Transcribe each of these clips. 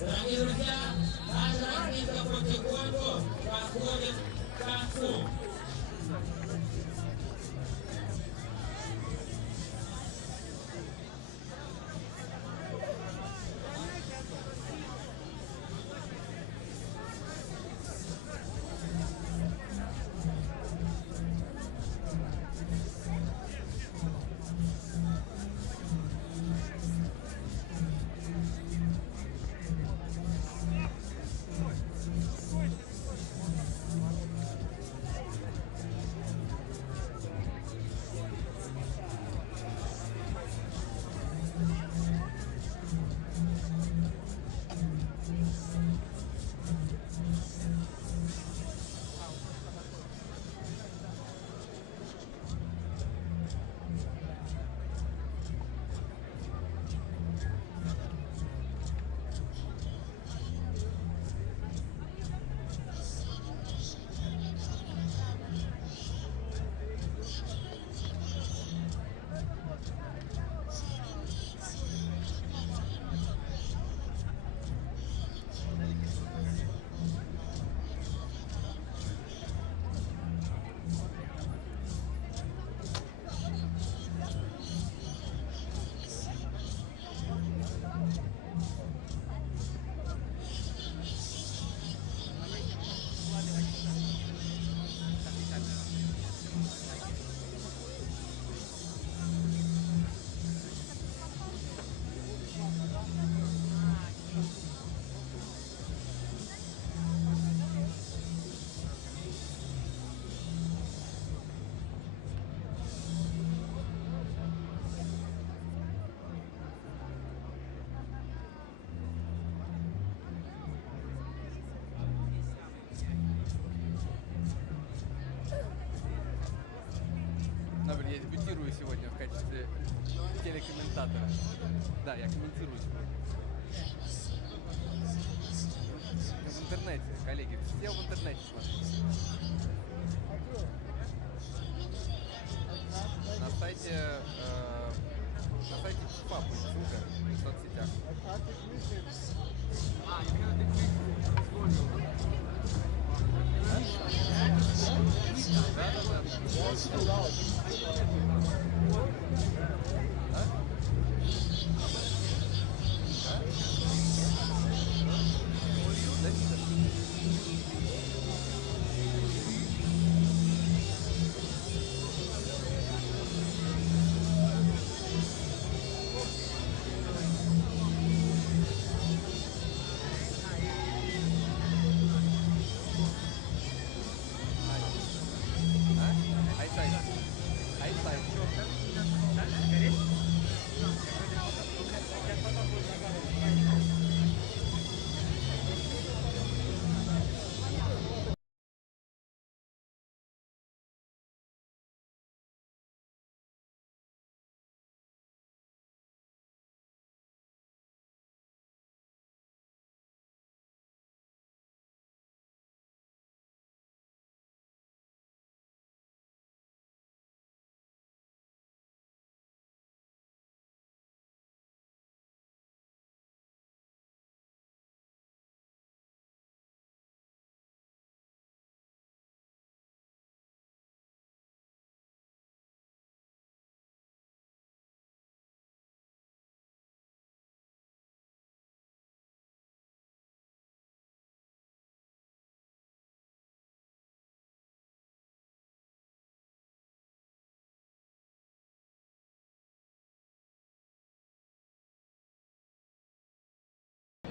Дорогие друзья, наша разминка потихоньку подходит к концу. Я дебютирую сегодня в качестве телекомментатора. Да, я комментирую сегодня. В интернете, коллеги, все в интернете смотрите. На сайте ФИФА будет ссылка в соцсетях.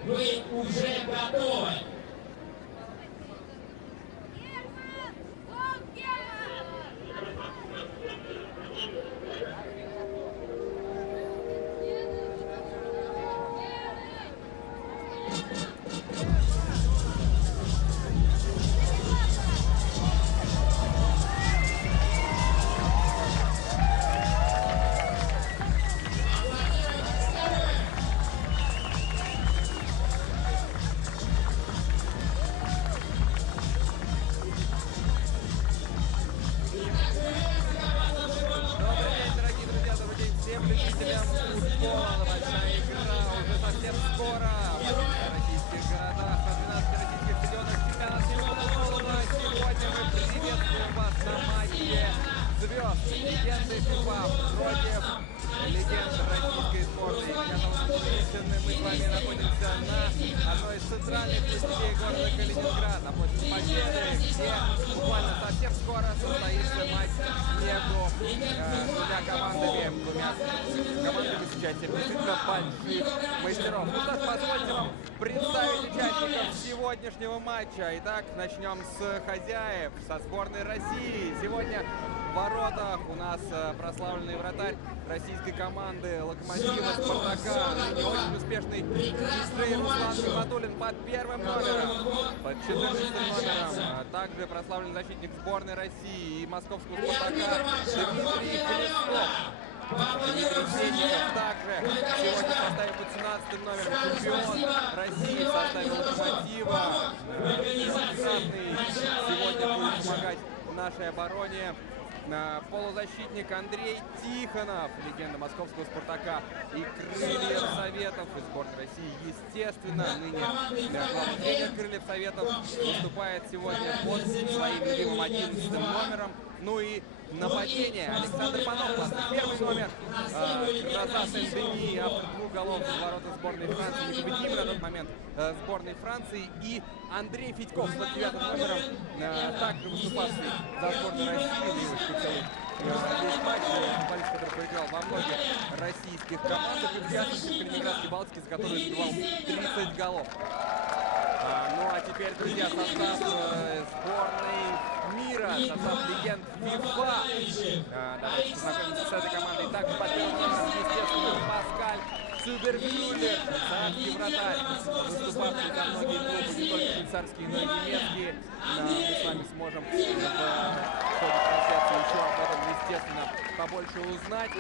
Вы уже готовы. организации ФИФА против легенд российской сборной. Меня зовут Кристин, и мы с вами находимся на одной из центральных площадей города Калининград, на площади Победы, где буквально совсем скоро состоится матч между двумя командами с участием действительно больших мастеров. Ну что ж, позвольте вам представить участников сегодняшнего матча. Итак, начнем с хозяев, со сборной России. Сегодня в воротах у нас прославленный вратарь российской команды «Локомотива», «Спартака», ныне очень успешный диджей Руслан Гиматуллин под первым номером, под 14 номером. Также прославленный защитник сборной России и московского «Спартака» Дмитрий Колесов. Дмитрий Сенников также сегодня в составе под 17 номером, чемпион России в составе «Локомотива». Сегодня будет помогать нашей обороне полузащитник Андрей Тихонов, легенда московского «Спартака» и крыльев Советов из сборной России. Естественно, ныне главный тренер крыльев Советов выступает сегодня под своим любимым 11 номером. Ну и нападение. Александр Панов, первый номер. Гроза Сен-Дени, автор 2 голов в ворота сборной Франции, непобедимый на тот момент сборной Франции. И Андрей Федьков с 9 номером, также выступавший за сборную России. Весь матч, футболист, который проиграл во многих российских командах, и в частности в Калининградской Балтике, за которую забивал 30 голов. Ну а теперь, друзья, состав сборной мира, состав легенд ФИФА. Давайте познакомимся с этой командой. Также под первым номером, естественно, Паскаль Цубербюллер, швейцарский вратарь, выступавший за многие клубы, не только швейцарские, но и немецкие. Мы с вами сможем в ходе трансляции еще об этом, естественно, побольше узнать.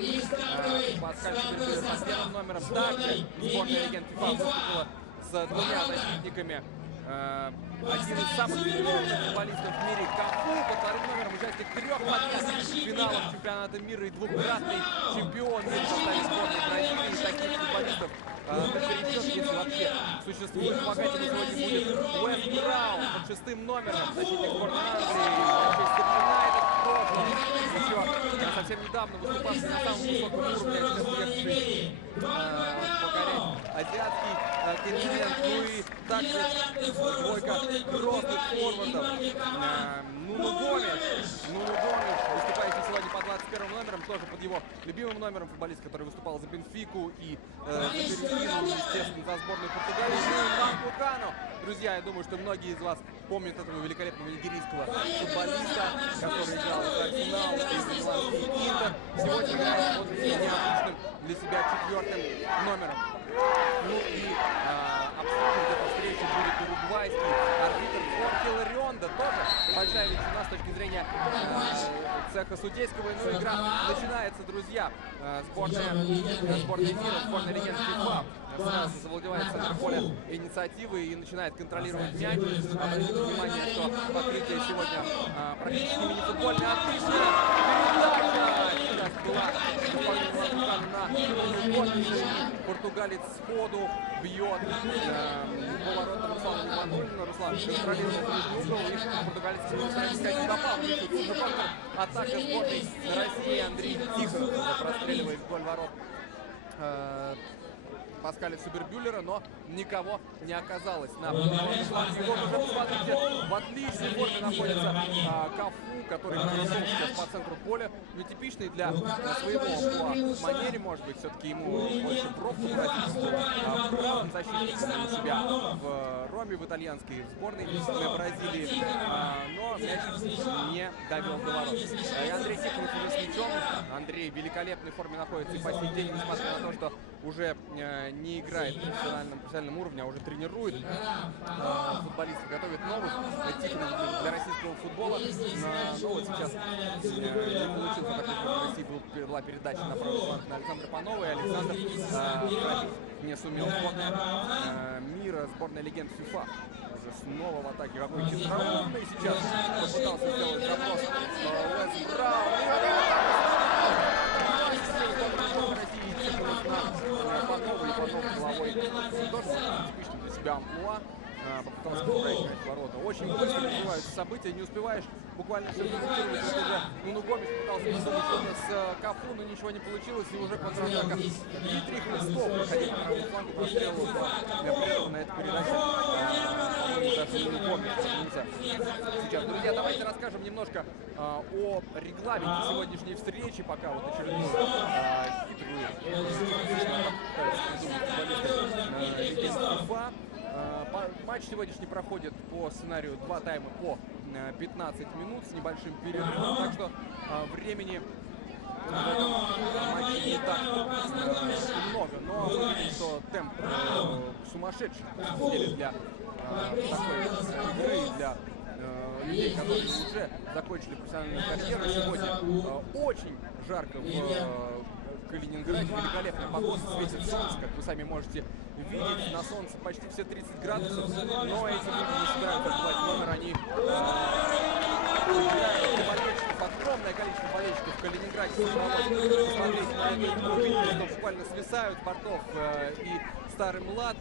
Паскаль Цубербюллер под первым номером. Также сборная легенд ФИФА выступила с двумя защитниками. Один из самых титулованных футболистов в мире Кафу, под вторым номером участник 3 подряд финалов чемпионата мира и двукратный чемпион мира в составе сборной Бразилии. И таких футболистов наперечет, если вообще существует, помогать ему сегодня будет Уэст Браун под 6 номером, защитник сборной Англии, Манчестер Юнайтед в прошлом, еще совсем недавно выступавший на самом высоком уровне, сейчас уехавший покорять азиатский континент. Ну и также двойка кросных форвардов. Нуну Гомеш, выступающий сегодня под 21 номером, тоже под его любимым номером, футболист, который выступал за Бенфику и за Перестину, естественно, за сборную Португалии. Ну и Манкукану. Друзья, я думаю, что многие из вас помнят этого великолепного нигерийского футболиста, который играл за Арсенал и за Миланский Интер. Сегодня играет под необычным для себя 4 номером. Ну и обсуждать эту встречу будет уругвайский арбитр Хорхе Ларионда. Тоже большая величина с точки зрения цеха судейского. Но игра начинается, друзья. Сборная мира, сборная легенд ФИФА сразу завладевает центр поля инициативы и начинает контролировать мяч. Обратите внимание, что покрытие сегодня практически мини-футбольное. Отличная передача! Сейчас была на португалец сходу бьет по воротам Руслана Гиматуллина. Руслан контролирует угол, и португалец не попал. Атака сборной России. Андрей Тихонов простреливает в голь ворот Паскаля Цубербюллера, но никого не оказалось на фланге. Вот уже, посмотрите, в отличной форме находится Кафу, который прошел сейчас по центру поля. Нетипичный для своего по манере, может быть, все-таки ему больше бровку брать. Правым защитником у себя в Роме, в итальянской сборной Бразилии. Но мяч не довел до ворот. И Андрей Тихонов уже с мячом. Андрей в великолепной форме находится и по сей день, несмотря на то, что уже не играет на профессиональном уровне, а уже тренирует футболистов, готовит новых Тихонов для российского футбола. Но вот сейчас не получился такой, что в России была передача на правый фланг на Александра Панова, и Александр не сумел. Сборная мира, сборная легенд ФИФА уже снова в атаке. Какой хитроумный сейчас попытался сделать запрос Уэст Браун. России Панова и Панов головой тоже типичный для себя амплуа. попытался поправить мяч в ворота. Очень быстро развиваются события, не успеваешь буквально все комментировать. Вот уже Нуну Гомес пытался придумать что-то с Кафу, но ничего не получилось, и уже контратака. Дмитрий Хлыстов, проходил на правую флангу, прострелил прервал на эту передачу. Даже Нуну Гомес вернулся. Сейчас, друзья, давайте расскажем немножко о регламенте сегодняшней встречи, пока вот очередную хитрую матч сегодняшний проходит по сценарию 2 тайма по 15 минут с небольшим перерывом, так что времени в этом матче не так много, но видим, что темп сумасшедший для такой игры, для людей, которые уже закончили профессиональную карьеру. Сегодня очень жарко в Калининграде, великолепная погода, светит солнце, как вы сами можете видеть, на солнце почти все 30 градусов, но эти люди не собираются отбивать номер, они огромное количество болельщиков в Калининграде смотреть на эту что буквально свисают с бортов и Старый Млад.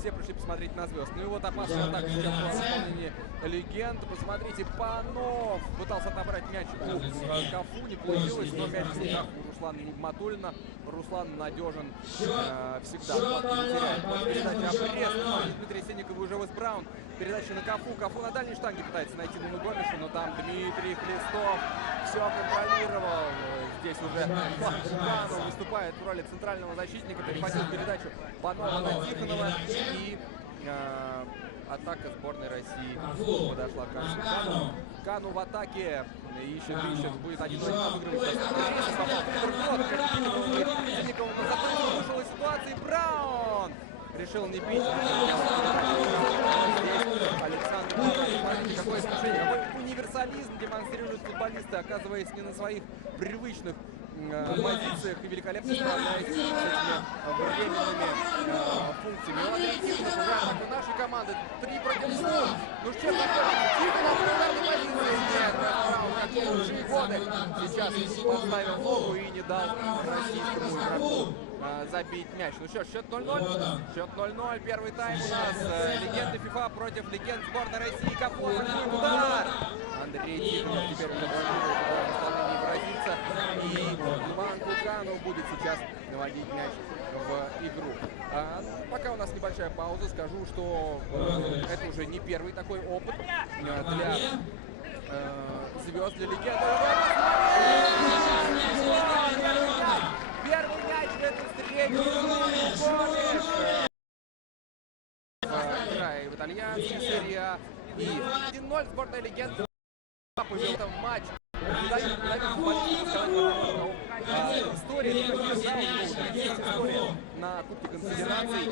Все пришли посмотреть на звезд. Ну и вот опасная атака сейчас в исполнении Легенд. Посмотрите, Панов пытался отобрать мяч у Кафу, не получилось, но мяч в руках у Руслана Нигматуллина. Руслан надежен всегда. Передача обрез. Дмитрий Сенников и уже Вес Браун. Передача на Кафу. Кафу на дальней штанге пытается найти Нуну Гомеша, но там Дмитрий Хлыстов все контролировал. Здесь уже Панов выступает в роли центрального защитника, перехватил передачу Панова на Тихонова, и атака сборной России подошла к концу. Кану в атаке ищет, будет 1-0 обыгрывать. Сенников на закрытую вышел из ситуации. Браун решил не бить. Александр, смотрите, какое искушение, какой универсализм демонстрируют футболисты, оказываясь не на своих привычных позициях и великолепно справляясь с этими временными функциями. Андрей Тихонов уже атака нашей команды. 3 против 2. Ну что такое? Тихонов в ударной позиции. Нет, Браун, как в лучшие годы. Сейчас поставил ногу и не дал российскому игроку забить мяч. Ну что, счет 0-0. Счет 0-0. Первый тайм у нас. Легенды ФИФА против легенд сборной России. Кафу атакует удар. Андрей Тихонов теперь уже в исполнении бразильца. И Иван Кукану будет сейчас наводить мяч в игру. Пока у нас небольшая пауза, скажу, что это уже не первый такой опыт для звезд, для легенд. Первый мяч в эту встречу. Играет в итальянской серии А. И 1-0 сборная легенд повел там матч. История на Кубке Конфедерации.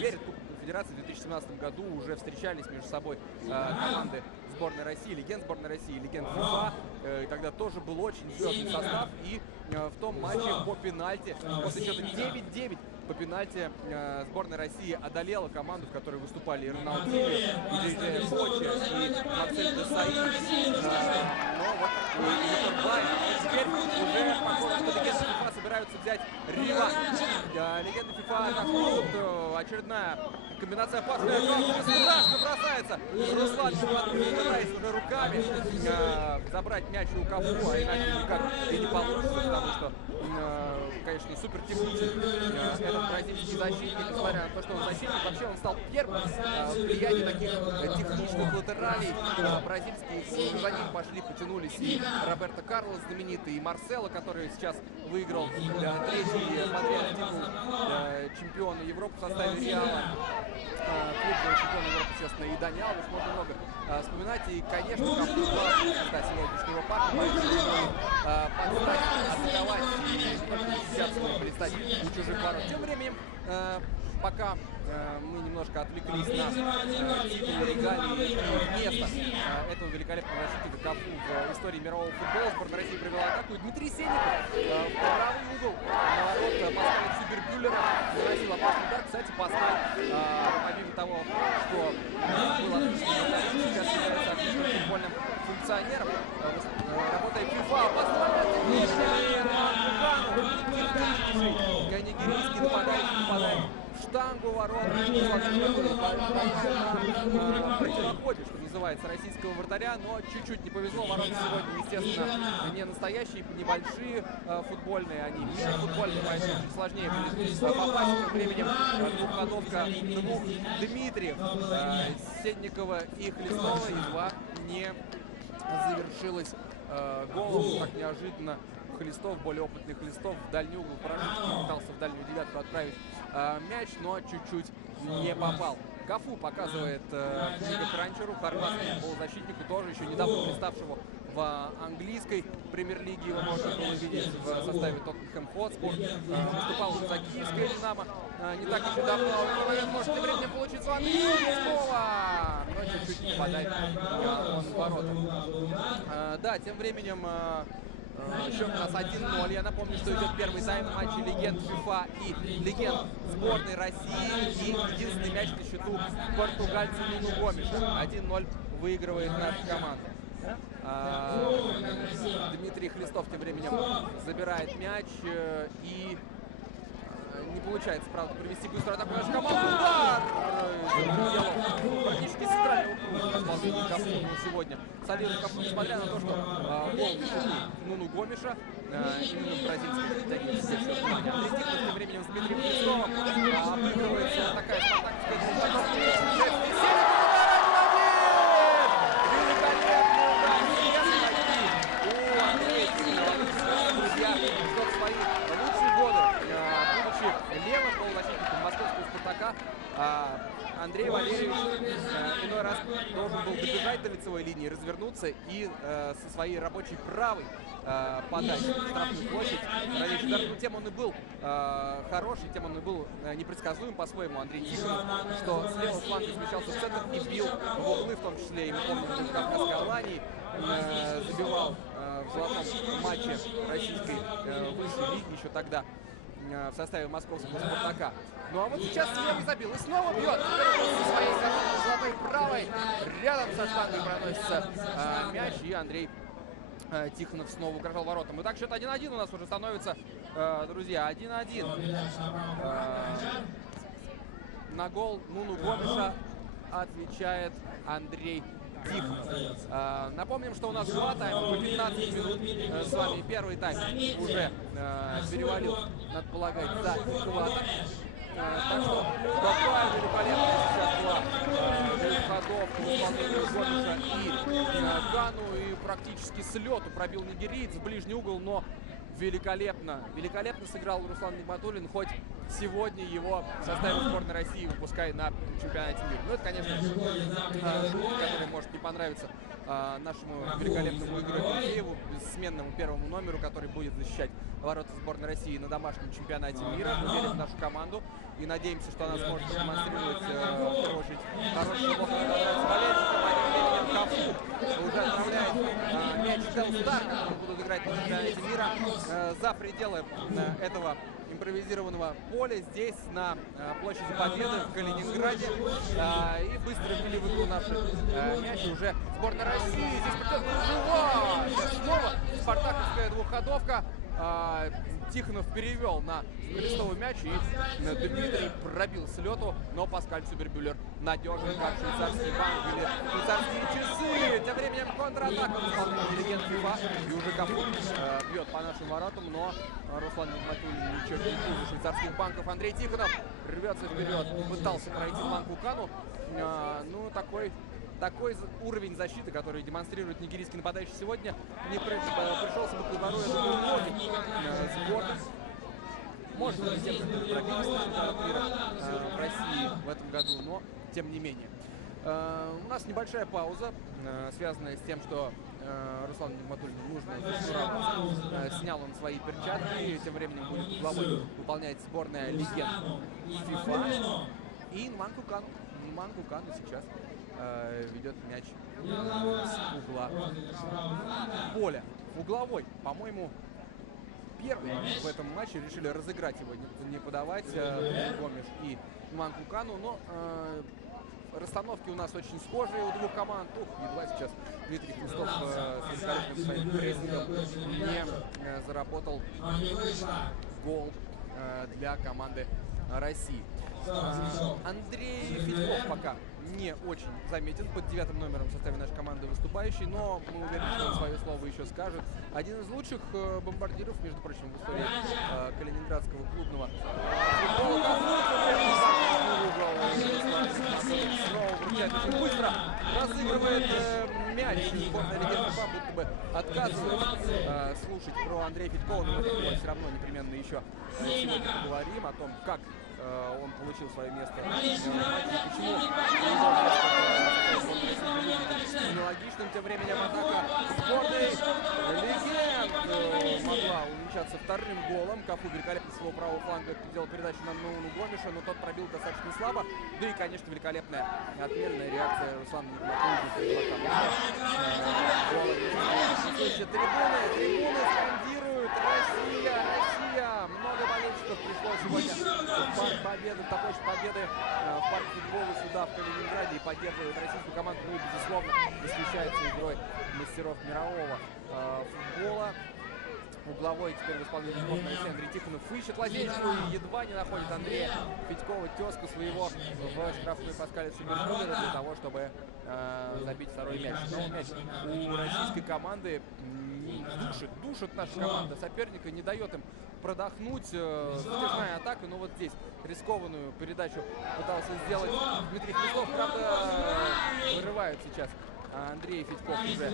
Перед Кубком Конфедерации в 2017 году уже встречались между собой команды сборной России, легенд сборной России, легенд ФИФА. И тогда тоже был очень звездный состав. И в том матче по пенальти, после счета 9-9, по пенальти сборная России одолела команду, в которой выступали и Роналдиньо, и Джей Бочи, и Марсель Десаи. Но вот теперь уже похоже, что легенды ФИФА собираются взять реванш. Легенды ФИФА атакуют. Очередная комбинация опасная. Страшно бросается. Руслан пытаясь уже руками забрать мяч у Кафу, а иначе никак и не получится, потому что, конечно, супер технический этот бразильский защитник, несмотря на то, что он защитник, вообще он стал первым влиянием таких техничных латералей. Бразильские за ним пошли, потянулись и Роберто Карлос знаменитый, и Марсело, который сейчас выиграл третий подряд титул чемпиона Европы в составе Реала. Клубного чемпиона Европы, естественно, и Дани Алвес, можно много вспоминать. И, конечно, главная сегодняшнего парка атаковать и сейчас блистать у чужих ворот. Тем временем, пока мы немножко отвлеклись на титул, регалии и место этого великолепного защитника Кафу в истории мирового футбола, сборная России провела атаку. И Дмитрий Сенников в правый угол на ворот Паскаля Цюбербюллера наносил опасный удар. Кстати, Паскаль, помимо того, что был отличным футболистом, сейчас является отличным футбольным функционером. Работает ФИФА, нигерийский нападающий попадает в штангу ворот. Противоходе, что называется, российского вратаря, но чуть-чуть не повезло. Ворота сегодня, естественно, не настоящие, небольшие футбольные, они мини-футбольные, поэтому чуть сложнее будет попасть. Тем временем двухходовка двух Дмитриев, Сенникова и Хлестова едва не завершилась голом. Так неожиданно Хлестов, более опытный Хлестов, в дальний угол поражение, пытался в дальнюю девятку отправить мяч, но чуть-чуть не попал. Кафу показывает Нико Кранчеру, хорватскому полузащитнику, тоже еще недавно приставшему в английской премьер-лиге. Его можно было видеть в составе Тоттенхэм Хотспур. Выступал за киевское «Динамо» не так еще давно. Может тем временем получится Английского, но чуть-чуть не попадает он в ворота. Да, тем временем счет у нас 1-0. Я напомню, что идет первый тайм матча легенд ФИФА и легенд сборной России. И единственный мяч на счету португальца Нуну Гомеша. 1-0 выигрывает наша команда. Дмитрий Хлестов тем временем забирает мяч и не получается, правда, провести быструю атаку нашу команду. Удар! Практически центрального круга расположение Кафу сегодня. Солидный Кафу, несмотря на то, что гол Нуну Гомеша, именно бразильской титанической счет. Андрей Тихонов тем временем с Дмитрием Хлестовым обыгрывается такая спартаковская левым полузащитником московского «Спартака» Андрей Валерьевич иной раз должен был добежать до лицевой линии, развернуться и со своей рабочей правой подать в штрафную площадь. Тем он и был хороший, тем он и был непредсказуем по-своему Андрей Тихонов, что с левого фланга смещался в центр и бил в углы, в том числе, и мы помним, в Кавказской Алании забивал в золотом матче российской высшей лиги еще тогда в составе московского «Спартака». Ну а вот сейчас левый забил и снова бьет. Со своей золотой правой рядом со штангой проносится мяч, и Андрей Тихонов снова угрожал воротам. Итак, счет 1-1 у нас уже становится, друзья, 1-1. На гол Нуну Гомеша отвечает Андрей Тихонов. Напомним, что у нас два тайма по 15 минут. С вами первый тайм уже перевалил, надо полагать, за экватор. Так что какая великолепная сейчас была двухходовка в исполнении Гомеша и Гану. И практически с лету пробил нигериец в ближний угол, но великолепно сыграл Руслан Нигматуллин, хоть сегодня его в составе сборной России выпускай на чемпионате мира. Ну, это, конечно, шутка, которая может не понравиться нашему великолепному Игорю Киркееву, бессменному первому номеру, который будет защищать ворота сборной России на домашнем чемпионате мира. Мы верим в нашу команду и надеемся, что она сможет продемонстрировать хороший футбол, который нравится болельщикам. А тем временем Кафу уже отправляет мяч в Телстар, который будут играть на чемпионате мира за пределы этого импровизированного поля здесь, на площади Победы в Калининграде. И быстро ввели в игру наши мяч. Уже сборная России. Здесь придет жива. Снова спартаковская двухходовка. Тихонов перевел на Хлестовый мяч, и Дмитрий пробил с лету, но Паскаль Цубербюллер надежный, как швейцарский банк или швейцарские часы. Тем временем контратака в исполнении легенд ФИФА, и уже Кафу бьет по нашим воротам, но Руслан Нигматуллин ничего не хуже швейцарских банков. Андрей Тихонов рвется вперед, пытался пройти Манку Кану. Ну, такой уровень защиты, который демонстрирует нигерийский нападающий сегодня, не пришелся бы к удару, я думаю, многих сборных. Может быть, тем, кто пробились на чемпионат мира в России в этом году, но тем не менее. У нас небольшая пауза, связанная с тем, что Руслану Нигматуллину нужно застираться. Снял он свои перчатки, и тем временем будет главой выполнять сборная легенд ФИФА. И Нманку Кану сейчас ведет мяч с угла поля. Угловой, по-моему, первый в этом матче решили разыграть его, не подавать Гомеш и Нманку Кану, но расстановки у нас очень схожие у двух команд. Едва сейчас Дмитрий Хлестов с великолепным своим прессингом не заработал гол для команды России. Андрей Федьков пока не очень заметен под 9 номером в составе нашей команды выступающий, но мы уверены, что он свое слово еще скажет. Один из лучших бомбардиров, между прочим, в истории калининградского клубного футбола. Снова вручает очень быстро, разыгрывает мяч. Сборная легенда ФА будто бы отказывает слушать про Андрея Федькова, но мы все равно непременно еще сегодня поговорим о том, как он получил свое место в матче, почему аналогичным. Тем временем атака сборной легенд могла увенчаться вторым голом. Кафу великолепно с своего правого фланга сделал передачу на Нуну Гомеша, но тот пробил достаточно слабо. Да и, конечно, великолепная отменная реакция Руслана Николаевича. Трибуны скандируют: Россия, Россия! Много болельщиков пришло сегодня в Парк Победы, такой же победы в Парк футбола сюда, в Калининграде, и поддерживает российскую команду, ну и, безусловно, восхищается игрой мастеров мирового футбола. Угловой теперь в исполнении сборной России Андрей Тихонов ищет лазейку и едва не находит Андрея Федькова, тезку своего, в штрафной паскалице Бермудера для того, чтобы забить второй мяч. Но мяч у российской команды душит наша команда соперника, не дает им продохнуть. Затяжная атака, но вот здесь рискованную передачу пытался сделать Дмитрий Хлестов, правда, вырывают сейчас Андрей Федьков уже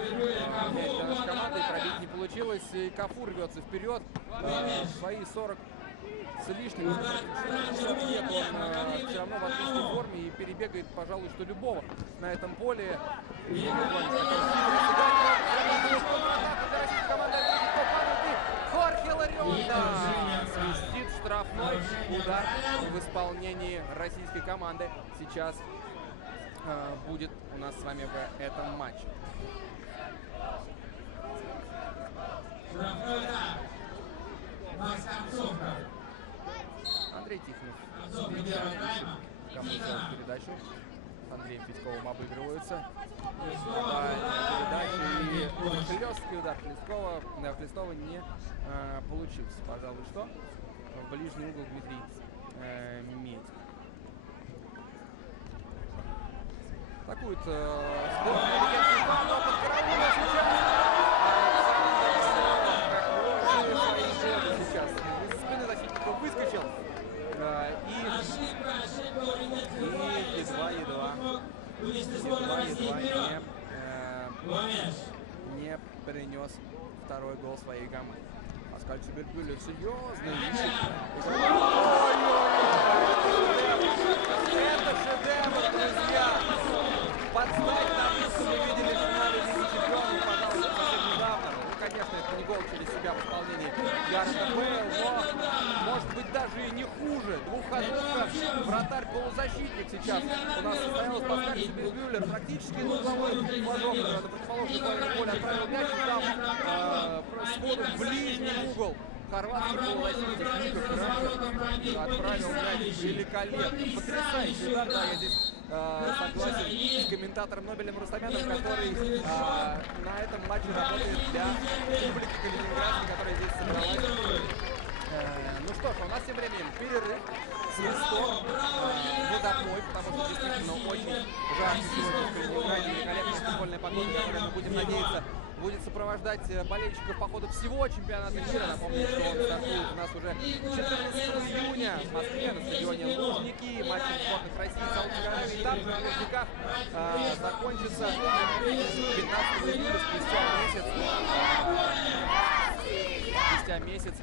мяч для нашей команды, пробить не получилось, и Кафу рвется вперед, свои 40 с лишним, 60 лет, он все равно в отличной форме и перебегает, пожалуй, что любого на этом поле. Хорхе Ларионда свистит штрафной удар в исполнении российской команды. Сейчас будет у нас с вами в этом матче. Андрей Тихонов передачу. С Андреем Федьковым обыгрываются. Передача и хлесткий удар Хлестова не получился. Пожалуй, что в ближний угол Дмитрий Медик. Атакует сборная легенды ФА, но под караулом сейчас из спины защитника выскочил и не принес второй гол своей команды. Паскаль Цибербюллер серьезный. Это шедевр, друзья! Подстать таблицу мы видели в финале Лиги Чемпионов, пожалуйста, совсем недавно. Ну, конечно, это не гол через себя в исполнении Гарета Бэйл, но, может быть, даже и не хуже. Двухходовка, вратарь-полузащитник сейчас у нас состоялась. Паскаль Цибербюллер практически на угловой флажок на противоположной половине поля отправил мяч, и там сходу в ближний угол хорватский полузащитник Нико Крашев отправил мяч великолепно. Потрясающий удар, да, я здесь согласен с комментатором Нобелем Рустамяном, который на этом матче работает для публики калининградской, которая здесь собралась. Ну что ж, у нас тем временем перерыв, свисток, водопой, потому что действительно очень жарко сегодня в Калининграде, великолепная футбольная погода, которая, мы будем надеяться, будет сопровождать болельщиков по ходу всего чемпионата мира. Напомню, что он стартует у нас уже 14 июня в Москве на стадионе Лужники. Матч сборных России и Саудовской Аравии. Там же в Лужниках закончится 15 июля, спустя месяц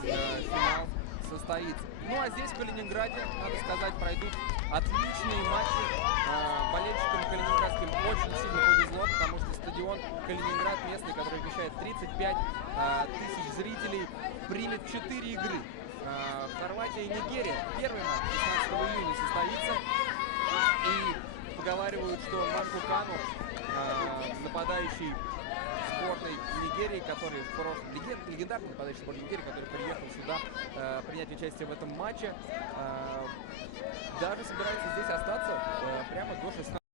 финал состоится. Ну а здесь, в Калининграде, надо сказать, пройдут отличные матчи. Болельщикам калининградским очень сильно повезло, потому что стадион Калининград местный, который вмещает 35 тысяч зрителей, примет 4 игры. Хорватия и Нигерия. Первый матч 16 июня состоится. И поговаривают, что Марку Кану, нападающий сборной Нигерии, который в прошлом легендарный нападающий сборной Нигерии, который приехал сюда принять участие в этом матче, даже собирается здесь остаться прямо до 16.